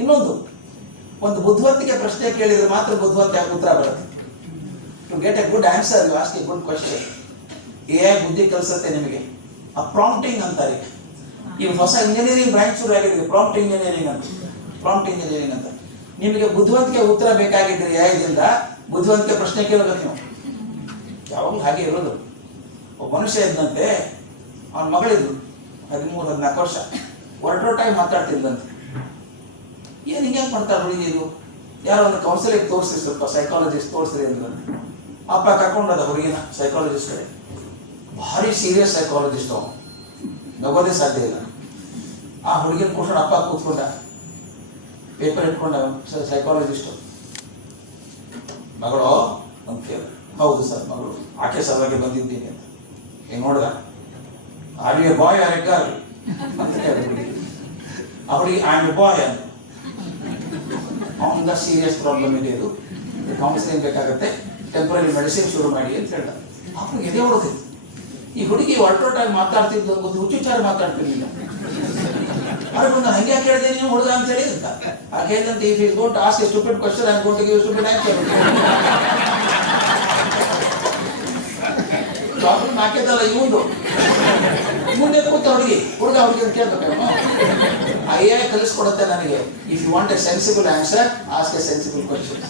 ಇನ್ನೊಂದು, ಒಂದು ಬುದ್ಧಿವಂತಿಕೆ ಪ್ರಶ್ನೆ ಕೇಳಿದ್ರೆ ಮಾತ್ರ ಬುದ್ಧಿವಂತಿಕೆ ಉತ್ತರ ಬರುತ್ತೆ. To get a good answer you ask a good question. AI ಬುದ್ಧಿ ಕಲಿಸುತ್ತೆ ನಿಮಗೆ. ಆ ಪ್ರಾಂಪ್ಟಿಂಗ್ ಅಂತಾರೆ. ಈಗ ಹೊಸ ಇಂಜಿನಿಯರಿಂಗ್ ಬ್ರಾಂಚ್ ಶುರು ಆಗಿದೆ, ಪ್ರಾಂಪ್ಟ್ ಇಂಜಿನಿಯರಿಂಗ್ ಅಂತ. ನಿಮಗೆ ಬುದ್ಧಿವಂತಿಕೆ ಉತ್ತರ ಬೇಕಾಗಿದ್ರೆ AI ಬುದ್ಧಿವಂತಿಕೆ ಪ್ರಶ್ನೆ ಕೇಳಬೇಕು ನೀವು. ಯಾವಾಗಲೂ ಹಾಗೆ ಇರೋದು. ಒಬ್ಬ ಮನುಷ್ಯ ಇದ್ದಂತೆ, ಅವನ ಮಗಳಿದ್ರು 13-14 ವರ್ಷ, ಹೊರಟೊಟ್ಟಾಗಿ ಮಾತಾಡ್ತಿದ್ದಂತೆ. ಏನು ಹಿಂಗೆ ಮಾಡ್ತಾರೆ ಹುಡುಗಿ ಇದು, ಯಾರೋ ಒಂದು ಕೌನ್ಸಿಲಿಂಗ್ ತೋರಿಸಿ, ಸ್ವಲ್ಪ ಸೈಕಾಲಜಿಸ್ಟ್ ತೋರಿಸ್ರಿ ಅಂದ್ರೆ ಅಪ್ಪ ಕರ್ಕೊಂಡದ ಹುಡುಗಿನ ಸೈಕಾಲಜಿಸ್ಟ್ ಕಡೆ. ಭಾರಿ ಸೀರಿಯಸ್ ಸೈಕಾಲಜಿಸ್ಟ್ ಅವನು, ನಗೋದೇ ಸಾಧ್ಯ ಇಲ್ಲ. ಆ ಹುಡುಗಿನ ಕೂತ್ಕೊಂಡು ಅಪ್ಪ ಕೂತ್ಕೊಂಡ, ಪೇಪರ್ ಇಟ್ಕೊಂಡ ಸೈಕಾಲಜಿಸ್ಟು. ಮಗಳು ಅಂತ ಕೇಳ, ಹೌದು ಸರ್ ಮಗಳು, ಆಕೆ ಸಲುವಾಗಿ ಬಂದಿದ್ದೀನಿ ಅಂತ. ಹಿಂಗೆ ನೋಡ್ದ, are you a boy or a girl ಅಂತ ಕೇಳಿದ ಹುಡುಗಿ. ಆ ಹುಡುಗಿ ಐ ಆಮ್ ಎ ಬಾಯ್ ಅಂತ. ಅವನಿಂದ ಸೀರಿಯಸ್ ಪ್ರಾಬ್ಲಮ್ ಇದೆ, ಇದು ಕೌನ್ಸಿಲಿಂಗ್ ಬೇಕಾಗುತ್ತೆ, ಟೆಂಪರರಿ ಮೆಡಿಸಿನ್ ಶುರು ಮಾಡಿ ಅಂತ ಹೇಳ್ದ. ಅವ್ನಿಗೆ ಎದೆ ಹೊಡೆದಿತ್ತು. ಈ ಹುಡುಗಿ ಹೊರಟೊಟ್ಟಾಗಿ ಮಾತಾಡ್ತಿದ್ದು, ಒಂದು ಹುಚ್ಚುಚಾರ ಮಾತಾಡ್ತಿರ್ಲಿಲ್ಲ. ಅವ್ರಿಗೆ ಒಂದು ಹಂಗೆ ಕೇಳಿದೆ ನೀವು ಹುಡುಗ ಅಂತ ಹೇಳಿ ಅಂತ. ಆಕೆ ಹೇಳಿದಂತೆ, if is got ask a stupid question I am going to give stupid answer. Problem ಹಾಕಿದಲ್ಲ ಇವಂದು. ಮುಂದೆ ಕೂತ ಹುಡುಗ ಅಂತ ಕೇಳ್ಬೇಕು. AI ಕಲಿಸ್ಕೊಡುತ್ತೆ ನನಗೆ, if you want a sensible answer ask a sensible question.